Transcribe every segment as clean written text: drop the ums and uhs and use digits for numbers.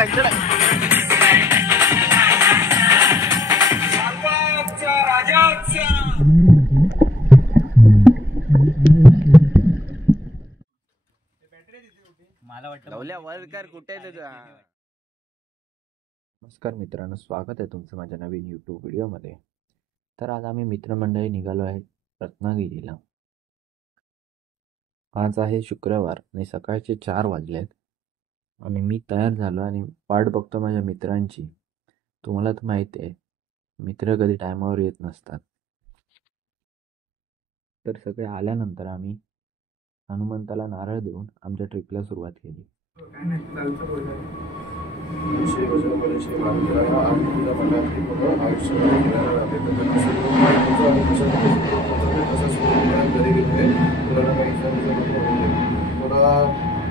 नमस्कार मित्रांनो, स्वागत आहे तुमचं माझ्या नवीन यूट्यूब व्हिडिओमध्ये. तर आज आम्ही मित्रमंडळी निघालो आहे रत्नागिरीला. आज आहे शुक्रवार आणि सकाळचे 4 वाजलेत आणि मी तयार झालो आणि वाट बघतो माझ्या मित्रांची. तुम्हाला तर माहिती आहे, मित्र कधी टायमावर येत नसतात. तर सगळे आल्यानंतर आम्ही हनुमंताला नारळ देऊन आमच्या ट्रिपला सुरुवात केली.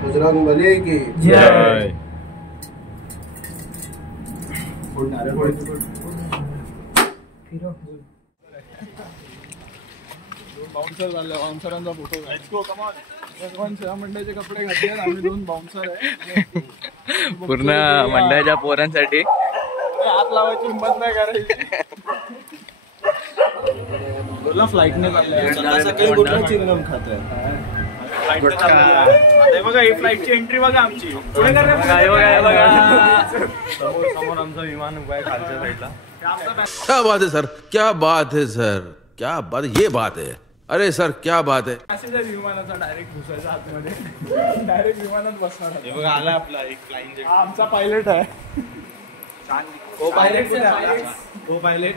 बजरंगबली की जय. बाउन्सर झाले, बाउन्सरांचा photo. Let's go, come on. भगवान सेवा मंडळाचे कपडे घातले, आम्ही 2 बाउन्सर आहे. पूर्ण मंडळाच्या पोरांसाठी हात लावायची हिंमत नाही करायची. तुला फ्लाईटने सकाळी कुठला चिंगम खातोय. बघा ही फ्लाईटची एंट्री बघा आमची. समोर आमचं विमान उभा आहे खालच्या साईडला. क्या बात है सर, क्या बात है सर, क्या बात, ये बात है. अरे सर क्या बात है. विमानाचा डायरेक्ट घुसायचा आतमध्ये, डायरेक्ट विमानात बसणार. हे बघा आला आपला एक फ्लाइंग जेट. आमचा पायलट आहे. को पायलट को पायलट.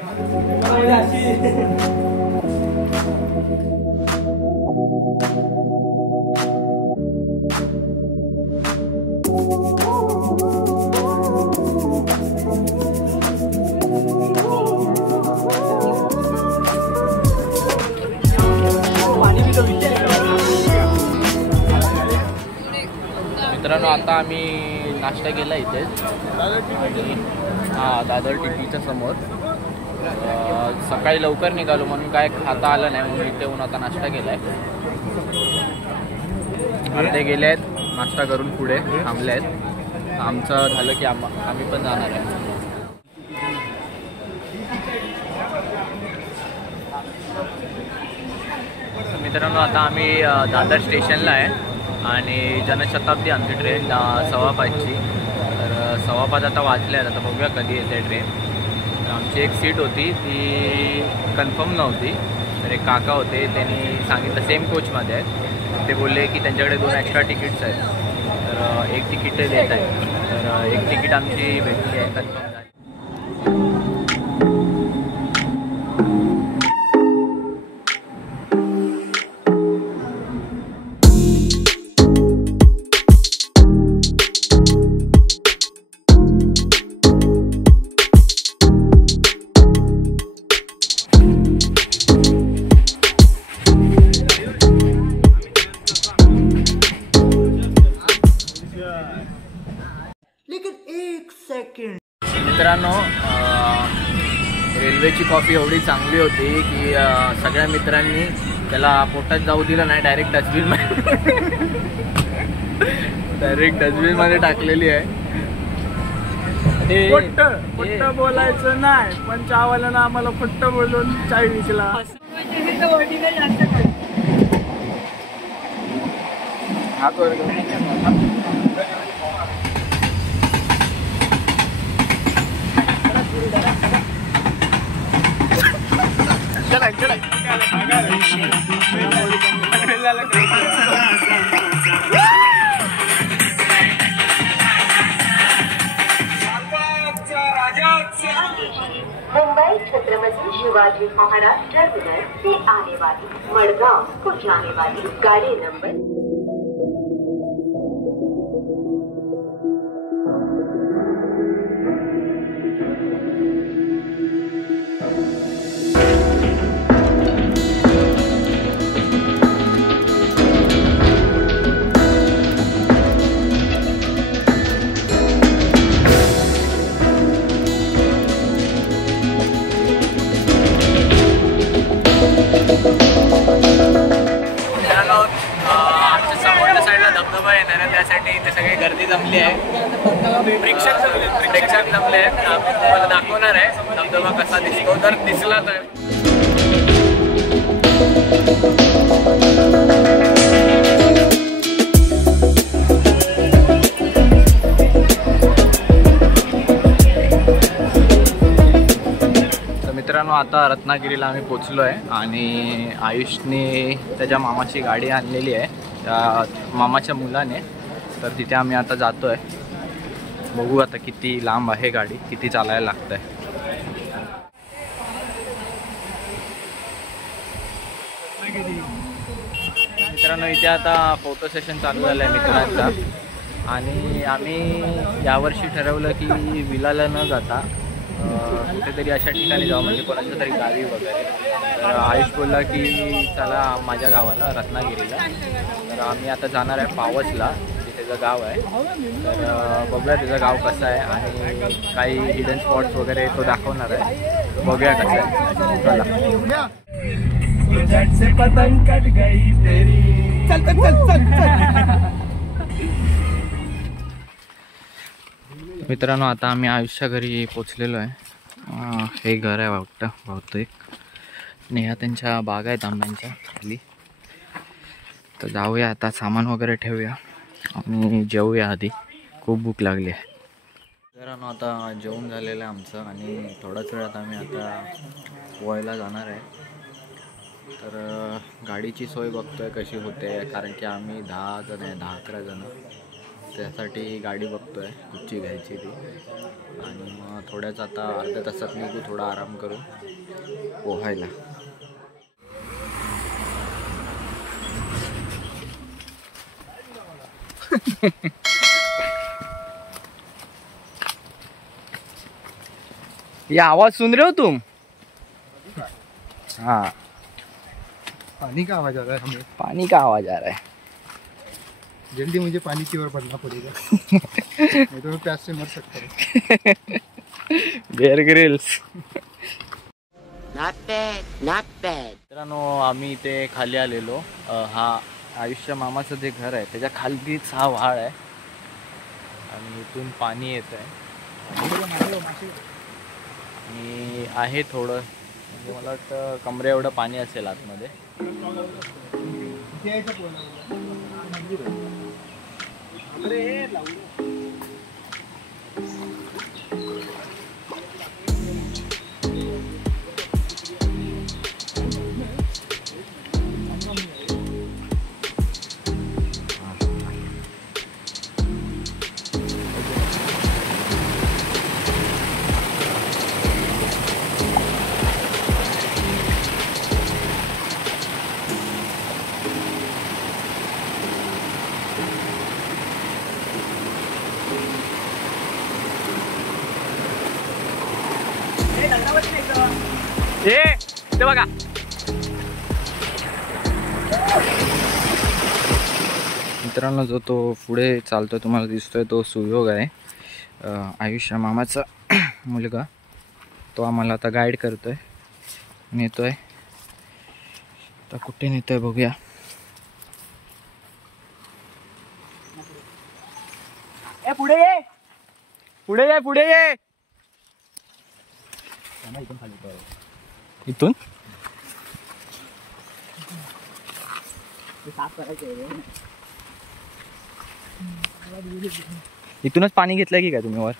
मित्रांनो, आता आम्ही नाश्ता केला इथेच. दादर टिकीच्या समोर. सकाळी लवकर निघालो म्हणून काय खाता आलं नाही, म्हणून इथे येऊन आता नाश्ता केलाय. अर्धे गेले आहेत नाश्ता करून, पुढे थांबले आहेत. आमचं झालं की आम्ही पण जाणार आहे. मित्रांनो, आता आम्ही दादर स्टेशनला आहे आणि जनशताब्दी आमची ट्रेन 5:15ची. तर 5:15 आता वाजले आहेत. आता बघूया कधी येते ट्रेन. आमची एक सीट होती ती कन्फर्म नव्हती. तर एक काका होते, त्यांनी सांगितलं सेम कोचमध्ये आहेत. ते बोलले की त्यांच्याकडे 2 एक्स्ट्रा तिकीट्स आहेत, तर एक तिकीट ते देत आहेत. तर एक तिकीट आमची भेटली आहे, कन्फर्म झाली. मित्रांनो, रेल्वेची कॉफी एवढी चांगली होती की सगळ्या मित्रांनी त्याला पोटात जाऊ दिलं नाही, डायरेक्ट डस्टबिनमध्ये टाकलेली आहे. फट्ट बोलायचं नाही, पण चहावाल्यानं आम्हाला फट्ट बोलून चाय विकला. मुंबई छत्रपति शिवाजी महाराज टर्मिनस से आने वाली मड़गांव को जाने वाली गाड़ी नंबर धबधबा येणार आहे त्यासाठी इथे सगळी गर्दी जमली आहे. प्रेक्षक जमले आहेत. आम्ही तुम्हाला दाखवणार आहे धबधबा कसा दिसतो तर दिसला तर. मित्रांनो आता रत्नागिरीला आम्ही पोचलो आहे आणि आयुषने त्याच्या मामाची गाडी आणलेली आहे त्या मामाच्या मुलाने. तर तिथे आम्ही आता जातो आहे. बघू आता किती लांब आहे गाडी, किती चालायला लागतं आहे. मित्रांनो इथे आता फोटो सेशन चालू झालं आहे मित्रांचा. आणि आम्ही यावर्षी ठरवलं की विलाला न जाता कुठेतरी अशा ठिकाणी जाऊ म्हणजे कोणाच्या तरी गावी वगैरे. तर आयुष बोलला की चला माझ्या गावाला रत्नागिरीला. तर आम्ही आता जाणार आहे पावसला, त्याचं गाव आहे. तर बघूया त्याचं गाव कसं आहे आणि काही हिडन स्पॉट्स वगैरे तो दाखवणार आहे. बघूया कसं आहे. चला मित्रांनो आता आम्ही आयुषच्या घरी पोचलेलो आहे. हे घर आहे वाटतं बहुतेक. आणि ह्या त्यांच्या बागा आहेत आंब्यांच्या खाली. तर जाऊया आता, सामान वगैरे ठेवूया आणि जेवूया आधी. खूप भूक लागली आहे. मित्रांनो आता जेवण झालेलं आहे आमचं आणि थोड्याच वेळात आम्ही आता गोव्याला जाणार आहे. तर गाडीची सोय बघतोय कशी होते, कारण की आम्ही 10 जण आहे, 10-11 जण. त्यासाठी गाडी बघतोय कुठची घ्यायची ती. आणि मग थोड्याच आता अर्ध्या तासात निघू, थोडा आराम करू पोहायला. ये आवाज सुन रहे हो तुम? हाँ, पानी का आवाज आ रहा है हमें. पानी का आवाज आ रहा है. जल्दी मुझे पानी की ओर बढ़ना पड़ेगा. नहीं तो मैं प्यास से मर सकता हूँ. Bear Grylls. Not bad. मित्रांनो आम्ही इथे खाली आलेलो. हा आयुष्य मामाचं जे घर आहे त्याच्या खालीच हा व्हाळ आहे आणि इथून पाणी येत आहे. आणि आहे थोडं म्हणजे मला वाटतं कमरे एवढं पाणी असेल आतमध्ये. ते बघा मित्रांनो, जो तो पुढे चालतोय तुम्हाला दिसतोय तो सुयोग आहे. आयुष्य मामाचा मुलगा. तो आम्हाला आता गाईड करतोय, नेतोय. तर कुठे नेतोय बघूया. पुढे ये, पुढे ये, पुढे ये. इथून इथूनच पाणी घेतलंय की काय तुम्ही वर?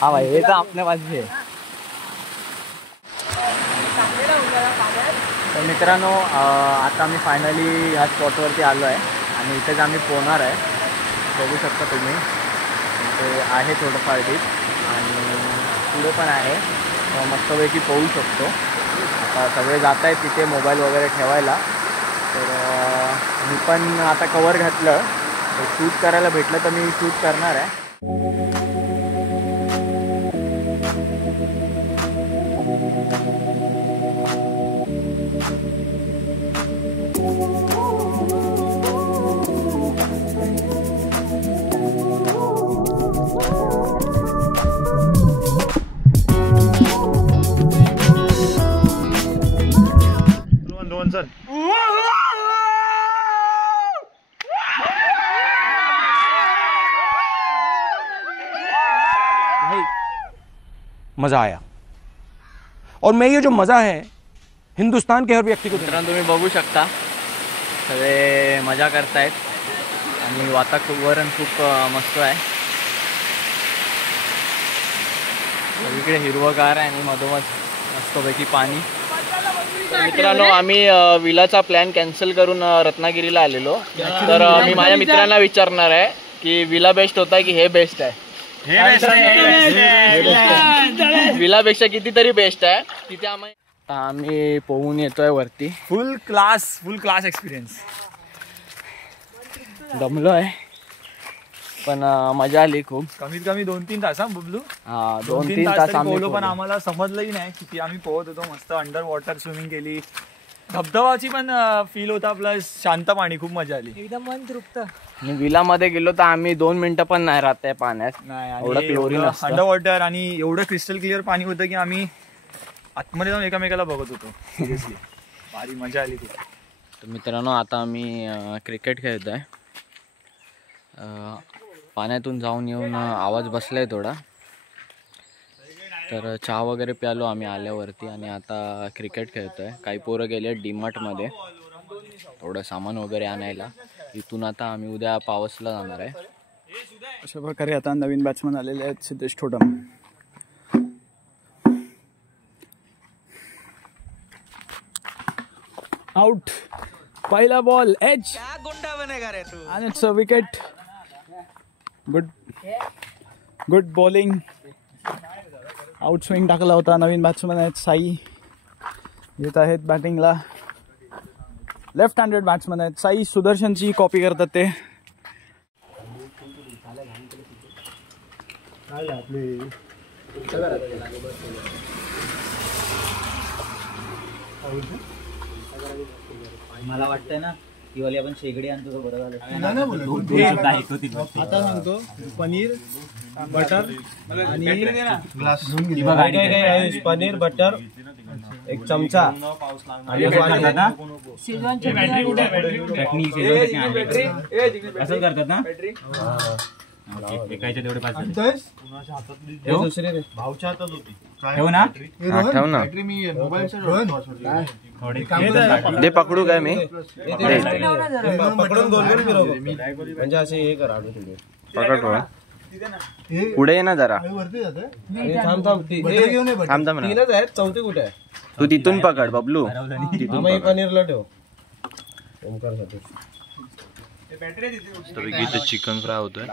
हाँ भाई, ये तो अपने पास भी है. तर मित्रांनो आता आम्ही फायनली ह्या स्पॉटवरती आलो आहे आणि इथेच आम्ही पोहणार आहे. बघू शकता तुम्ही, ते आहे थोडंफार डीप आणि पुढे पण आहे. मस्तपैकी पोहू शकतो. आता सगळे जात आहेत तिथे मोबाईल वगैरे ठेवायला. तर मी पण आता कवर घातलं, शूट करायला भेटलं तर मी शूट करणार आहे. मज़ा आया और मैं ये जो मज़ा है हिंदुस्तान के हर व्यक्ति को मित्रांनो तुम्ही बघू शकता सगळे मजा करतायत आणि वातावरण खूप मस्त आहे. सगळीकडे हिरवगार आहे आणि मधोमध मस्तपैकी पाणी. मित्रांनो आम्ही विलाचा प्लॅन कॅन्सल करून रत्नागिरीला आलेलो. तर मी माझ्या मित्रांना विचारणार आहे की विला बेस्ट होता की हे बेस्ट आहे. विलापेक्षा कितीतरी बेस्ट आहे. तिथे आम्ही पोहून येतोय वरती. फुल क्लास एक्सपिरियन्स. दमलो आहे पण मजा आली खूप. कमीत कमी 2-3 तास बबलू. हा 2-3 तास पोहलो पण आम्हाला समजलंही नाही किती आम्ही पोहत होतो. मस्त अंडर वॉटर स्विमिंग केली. धबधबाची पण फील होता प्लस शांत पाणी. खूप मजा आली. एकदम मन तृप्त. विलामध्ये गेलो तर आम्ही 2 मिनिटं पण नाही राहत आहे पाण्यात. एवढं क्लोरीन असतं. अंडर वॉटर आणि एवढं क्रिस्टल क्लिअर पाणी होतं की आम्ही आतमध्ये जाऊन एकमेकाला बघत होतो. सिरियसली भारी मजा आली खूप. तर मित्रांनो आता आम्ही क्रिकेट खेळत आहे. पाण्यातून जाऊन येऊन आवाज बसलाय थोडा. तर चहा वगैरे प्यालो आम्ही आल्यावरती आणि आता क्रिकेट खेळतोय. काही पोरं गेले डीमार्टमध्ये थोडं सामान वगैरे आणायला. इथून आता आम्ही उद्या पावसला जाणार आहे. अशा प्रकारे आता नवीन बॅट्समन आलेले आहेत. सिद्धेश ठोडम. आउट. पहिला बॉल एज. आणि it's a wicket. Good bowling. Out swing टाकला होता. नवीन बॅट्समन आहेत साई येत आहेत बॅटिंगला. लेफ्ट हँडेड बॅट्समन आहेत. साई सुदर्शनची कॉपी करतात ते. मला वाटतंय ना की वाली आपण शेगडी आणतो तो बरं झालं. आता सांगतो पनीर बटर आणि पनीर बटर एक चमचा आणि असं करतात ना. एकाच्या तेवढे 5 भाऊच्या हातात होती. ठेव ना ठेव ना. दे पकडू काय मी. पकडून गोल फिरव म्हणजे असे हे करा. पकड पुढे ये ना जरा. थांब तीनच आहेत. चौथी कुठे आहे. तू तिथून पकड बबलू. पनीरला ठेव. चिकन फ्राय होतोय.